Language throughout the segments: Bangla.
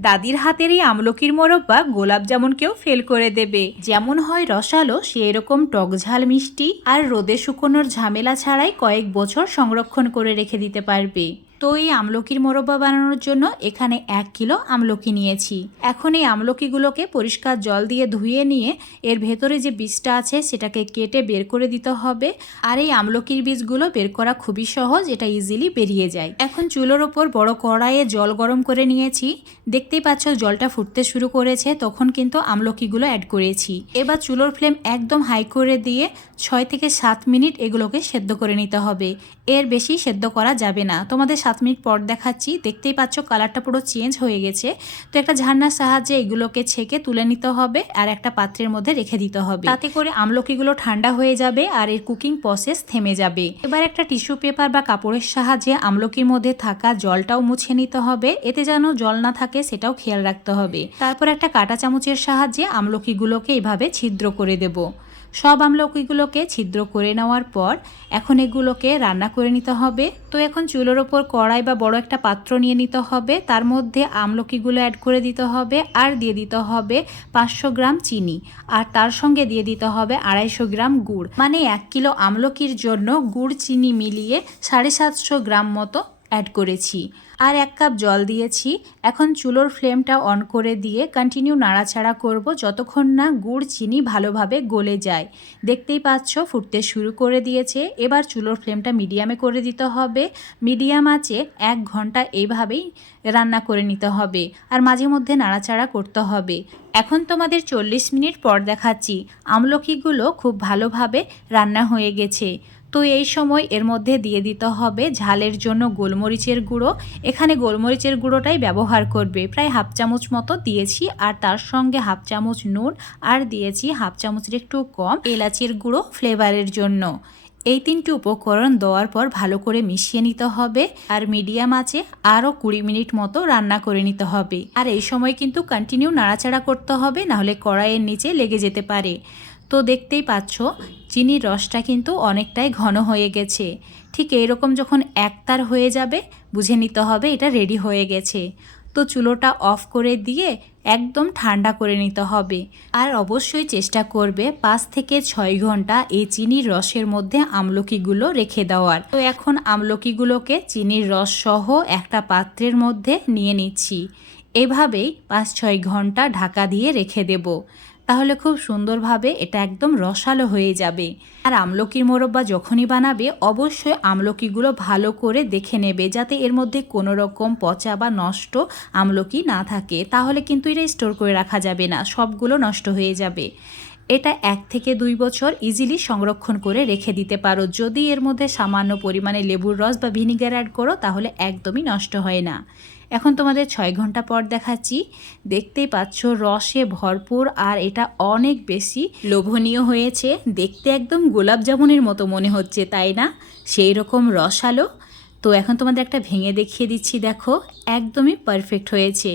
দাদির হাতের এই আমলকির মোরব্বা গোলাপ জামুনকেও ফেল করে দেবে। যেমন হয় রসালো, সেরকম টকঝাল টক ঝাল মিষ্টি আর রোদে শুকোনোর ঝামেলা ছাড়াই কয়েক বছর সংরক্ষণ করে রেখে দিতে পারবে। তো এই আমলকির মোরব্বা বানানোর জন্য এখানে এক কিলো আমলকি নিয়েছি। এখন এই আমলকিগুলোকে পরিষ্কার জল দিয়ে ধুয়ে নিয়ে এর ভেতরে যে বীজটা আছে সেটাকে কেটে বের করে দিতে হবে। আর এই আমলকির বীজগুলো বের করা খুবই সহজ, এটা ইজিলি বেরিয়ে যায়। এখন চুলোর ওপর বড় কড়াইয়ে জল গরম করে নিয়েছি। দেখতেই পাচ্ছ জলটা ফুটতে শুরু করেছে, তখন কিন্তু আমলকিগুলো অ্যাড করেছি। এবার চুলোর ফ্লেম একদম হাই করে দিয়ে ছয় থেকে সাত মিনিট এগুলোকে সেদ্ধ করে নিতে হবে। এর বেশি সেদ্ধ করা যাবে না। তোমাদের সাত মিনিট পর দেখাচ্ছি। দেখতেই পাচ্ছ কালারটা পুরো চেঞ্জ হয়ে গেছে। তো একটা ঝান্নার সাহায্যে এগুলোকে ছেঁকে তুলে নিতে হবে আর একটা পাত্রের মধ্যে রেখে দিতে হবে। তাতে করে আমলকিগুলো ঠান্ডা হয়ে যাবে আর এর কুকিং প্রসেস থেমে যাবে। এবার একটা টিস্যু পেপার বা কাপড়ের সাহায্যে আমলকির মধ্যে থাকা জলটাও মুছে নিতে হবে। এতে যেন জল না থাকে সেটাও খেয়াল রাখতে হবে। তারপর একটা কাঁটা চামচের সাহায্যে আমলকিগুলোকে এভাবে ছিদ্র করে দেবো। সব আমলকিগুলোকে ছিদ্র করে নেওয়ার পর এখন এগুলোকে রান্না করে নিতে হবে। তো এখন চুলোর ওপর কড়াই বা বড় একটা পাত্র নিয়ে নিতে হবে। তার মধ্যে আমলকিগুলো অ্যাড করে দিতে হবে আর দিয়ে দিতে হবে পাঁচশো গ্রাম চিনি আর তার সঙ্গে দিয়ে দিতে হবে আড়াইশো গ্রাম গুড়। মানে এক কিলো আমলকির জন্য গুড় চিনি মিলিয়ে সাড়ে সাতশো গ্রাম মতো অ্যাড করেছি। আর এক কাপ জল দিয়েছি। এখন চুলোর ফ্লেমটা অন করে দিয়ে কন্টিনিউ নাড়াচাড়া করব যতক্ষণ না গুড় চিনি ভালোভাবে গলে যায়। দেখতেই পাচ্ছ, ফুটতে শুরু করে দিয়েছে। এবার চুলোর ফ্লেমটা মিডিয়ামে করে দিতে হবে। মিডিয়াম আঁচে এক ঘণ্টা এইভাবেই রান্না করে নিতে হবে। আর মাঝে মধ্যে নাড়াচাড়া করতে হবে। এখন তোমাদের চল্লিশ মিনিট পর দেখাচ্ছি। আমলকিগুলো খুব ভালোভাবে রান্না হয়ে গেছে। তো এই সময় এর মধ্যে দিয়ে দিতে হবে ঝালের জন্য গোলমরিচের গুঁড়ো। এখানে গোলমরিচের গুঁড়োটাই ব্যবহার করবে। প্রায় হাফ চামচ মতো দিয়েছি আর তার সঙ্গে হাফ চামচ নুন আর দিয়েছি হাফ চামচের একটু কম এলাচির গুঁড়ো ফ্লেভারের জন্য। এই তিনটি উপকরণ দেওয়ার পর ভালো করে মিশিয়ে নিতে হবে আর মিডিয়াম আছে আরও কুড়ি মিনিট মতো রান্না করে নিতে হবে। আর এই সময় কিন্তু কন্টিনিউ নাড়াচাড়া করতে হবে, নাহলে কড়াইয়ের নিচে লেগে যেতে পারে। তো দেখতেই পাচ্ছ, চিনির রসটা কিন্তু অনেকটাই ঘন হয়ে গেছে। ঠিক এইরকম যখন একতার হয়ে যাবে, বুঝে নিতে হবে এটা রেডি হয়ে গেছে। তো চুলোটা অফ করে দিয়ে একদম ঠান্ডা করে নিতে হবে। আর অবশ্যই চেষ্টা করবে পাঁচ থেকে ছয় ঘণ্টা এই চিনির রসের মধ্যে আমলকিগুলো রেখে দেওয়ার। তো এখন আমলকিগুলোকে চিনির রস সহ একটা পাত্রের মধ্যে নিয়ে নিচ্ছি। এভাবেই পাঁচ ছয় ঘণ্টা ঢাকা দিয়ে রেখে দেব। তাহলে খুব সুন্দরভাবে এটা একদম রসালো হয়ে যাবে। আর আমলকির মোরব্বা যখনই বানাবে, অবশ্যই আমলকিগুলো ভালো করে দেখে নেবে যাতে এর মধ্যে কোনো রকম পচা বা নষ্ট আমলকি না থাকে। তাহলে কিন্তু এটা স্টোর করে রাখা যাবে না, সবগুলো নষ্ট হয়ে যাবে। এটা এক থেকে দুই বছর ইজিলি সংরক্ষণ করে রেখে দিতে পারো। যদি এর মধ্যে সামান্য পরিমাণে লেবুর রস বা ভিনিগার অ্যাড করো, তাহলে একদমই নষ্ট হয় না। এখন তোমাদের ছয় ঘণ্টা পর দেখাচ্ছি। দেখতেই পাচ্ছ, রসে ভরপুর আর এটা অনেক বেশি লোভনীয় হয়েছে। দেখতে একদম গোলাপ জামুনের মতো মনে হচ্ছে, তাই না? সেই রকম রসালো। তো এখন তোমাদের একটা ভেঙে দেখিয়ে দিচ্ছি, দেখো। একদমই পারফেক্ট হয়েছে।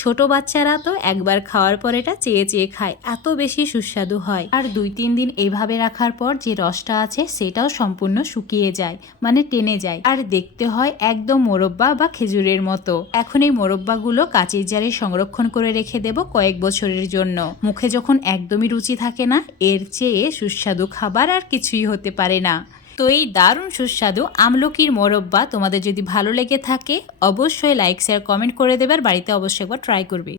ছোট বাচ্চারা তো একবার খাওয়ার পর এটা চেয়ে চেয়ে খায়, এত বেশি সুস্বাদু হয়। আর দুই তিন দিন এইভাবে রাখার পর যে রসটা আছে সেটাও সম্পূর্ণ শুকিয়ে যায় মানে টেনে যায়। আর দেখতে হয় একদম মোরব্বা বা খেজুরের মতো। এখন এই মোরব্বাগুলো কাঁচের জারে সংরক্ষণ করে রেখে দেব কয়েক বছরের জন্য। মুখে যখন একদমই রুচি থাকে না, এর চেয়ে সুস্বাদু খাবার আর কিছুই হতে পারে না। তো এই দারুণ সুস্বাদু আমলকির মোরব্বা তোমাদের যদি ভালো লেগে থাকে, অবশ্যই লাইক শেয়ার কমেন্ট করে দেবে আর বাড়িতে অবশ্যই একবার ট্রাই করবে।